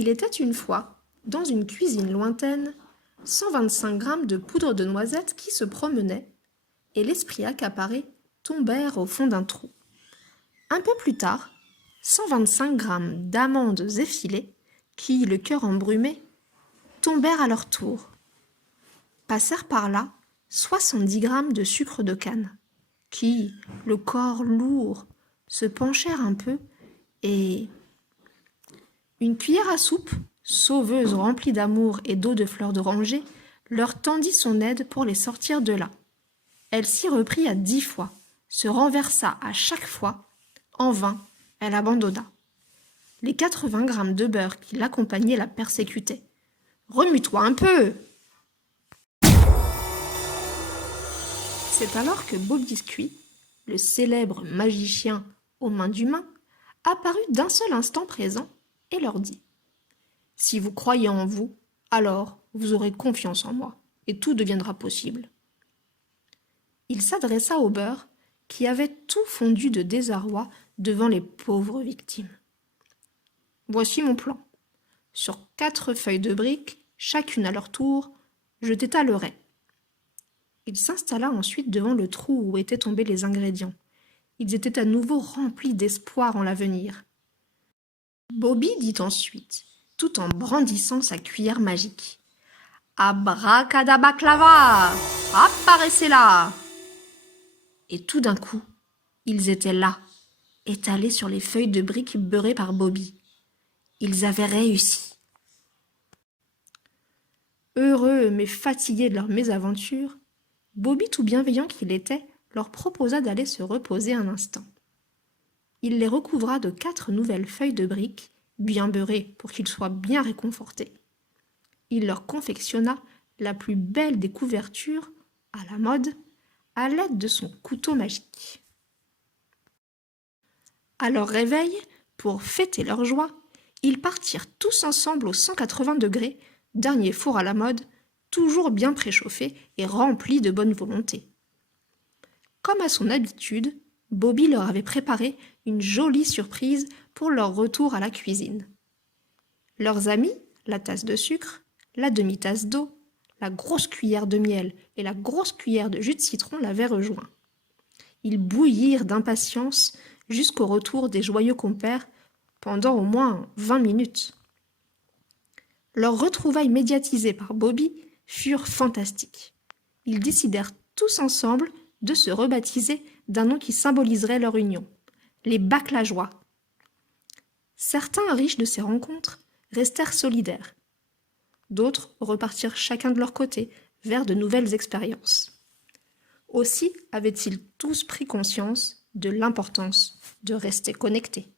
Il était une fois, dans une cuisine lointaine, 125 grammes de poudre de noisette qui se promenaient, et l'esprit accaparé tombèrent au fond d'un trou. Un peu plus tard, 125 grammes d'amandes effilées, qui, le cœur embrumé, tombèrent à leur tour. Passèrent par là 70 grammes de sucre de canne, qui, le corps lourd, se penchèrent un peu et... Une cuillère à soupe, sauveuse remplie d'amour et d'eau de fleurs d'oranger, leur tendit son aide pour les sortir de là. Elle s'y reprit à 10 fois, se renversa à chaque fois. En vain, elle abandonna. Les 80 grammes de beurre qui l'accompagnaient la persécutaient. « Remue-toi un peu !» C'est alors que Beau Biscuit, le célèbre magicien aux mains d'humain, apparut d'un seul instant présent et leur dit « Si vous croyez en vous, alors vous aurez confiance en moi, et tout deviendra possible. » Il s'adressa au beurre, qui avait tout fondu de désarroi devant les pauvres victimes. « Voici mon plan. Sur 4 feuilles de briques, chacune à leur tour, je t'étalerai. » Il s'installa ensuite devant le trou où étaient tombés les ingrédients. Ils étaient à nouveau remplis d'espoir en l'avenir. Bobby dit ensuite, tout en brandissant sa cuillère magique. « Abracadabaklava, apparaissez là !» Et tout d'un coup, ils étaient là, étalés sur les feuilles de briques beurrées par Bobby. Ils avaient réussi. Heureux mais fatigués de leur mésaventure, Bobby, tout bienveillant qu'il était, leur proposa d'aller se reposer un instant. Il les recouvra de 4 nouvelles feuilles de briques, bien beurrées pour qu'ils soient bien réconfortés. Il leur confectionna la plus belle des couvertures, à la mode, à l'aide de son couteau magique. À leur réveil, pour fêter leur joie, ils partirent tous ensemble au 180 degrés, dernier four à la mode, toujours bien préchauffé et rempli de bonne volonté. Comme à son habitude, Bobby leur avait préparé une jolie surprise pour leur retour à la cuisine. Leurs amis, la tasse de sucre, la demi-tasse d'eau, la grosse cuillère de miel et la grosse cuillère de jus de citron l'avaient rejoint. Ils bouillirent d'impatience jusqu'au retour des joyeux compères pendant au moins 20 minutes. Leurs retrouvailles médiatisées par Bobby furent fantastiques. Ils décidèrent tous ensemble de se rebaptiser d'un nom qui symboliserait leur union, les Baclajoie. Certains, riches de ces rencontres, restèrent solidaires. D'autres repartirent chacun de leur côté vers de nouvelles expériences. Aussi avaient-ils tous pris conscience de l'importance de rester connectés.